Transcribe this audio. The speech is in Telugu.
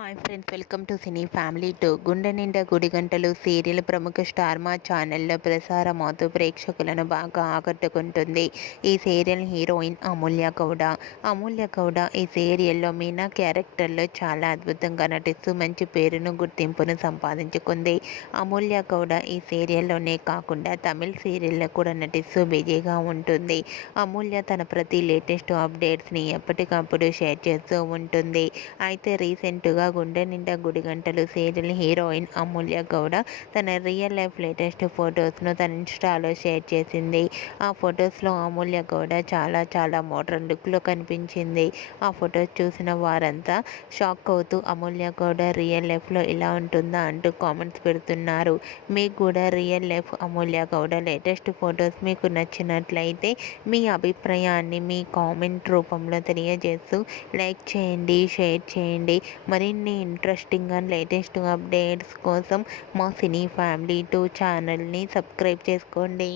Hi friends, welcome to cine family two. గుండె నిండా గుడి గంటలు సీరియల్ ప్రముఖ స్టార్ మా ఛానల్లో ప్రసారమవుతూ ప్రేక్షకులను బాగా ఆకట్టుకుంటుంది. ఈ సీరియల్ హీరోయిన్ అమూల్య గౌడ. అమూల్య గౌడ ఈ సీరియల్లో మీనా క్యారెక్టర్లో చాలా అద్భుతంగా నటిస్తూ మంచి పేరును గుర్తింపును సంపాదించుకుంది. అమూల్య గౌడ ఈ సీరియల్లోనే కాకుండా తమిళ్ సీరియల్లో కూడా నటిస్తూ బిజీగా ఉంటుంది. అమూల్య తన ప్రతి లేటెస్ట్ అప్డేట్స్ని ఎప్పటికప్పుడు షేర్ చేస్తూ ఉంటుంది. అయితే రీసెంట్గా గుండె నిండా గుడి గంటలు సీరియల్ హీరోయిన్ అమూల్య గౌడ తన రియల్ లైఫ్ లేటెస్ట్ ఫొటోస్ను తన ఇన్స్టాలో షేర్ చేసింది. ఆ ఫొటోస్లో అమూల్య గౌడ చాలా మోడర్న్ లుక్లో కనిపించింది. ఆ ఫొటోస్ చూసిన వారంతా షాక్ అవుతూ అమూల్య గౌడ రియల్ లైఫ్లో ఇలా ఉంటుందా అంటూ కామెంట్స్ పెడుతున్నారు. మీకు కూడా రియల్ లైఫ్ అమూల్య గౌడ లేటెస్ట్ ఫొటోస్ మీకు నచ్చినట్లయితే మీ అభిప్రాయాన్ని మీ కామెంట్ రూపంలో తెలియజేస్తూ లైక్ చేయండి, షేర్ చేయండి. మరిన్ని ఇంట్రెస్టింగ్ అండ్ లేటెస్ట్ అప్డేట్స్ కోసం మా సినీ ఫ్యామిలీ 2 ఛానల్ని సబ్స్క్రైబ్ చేసుకోండి.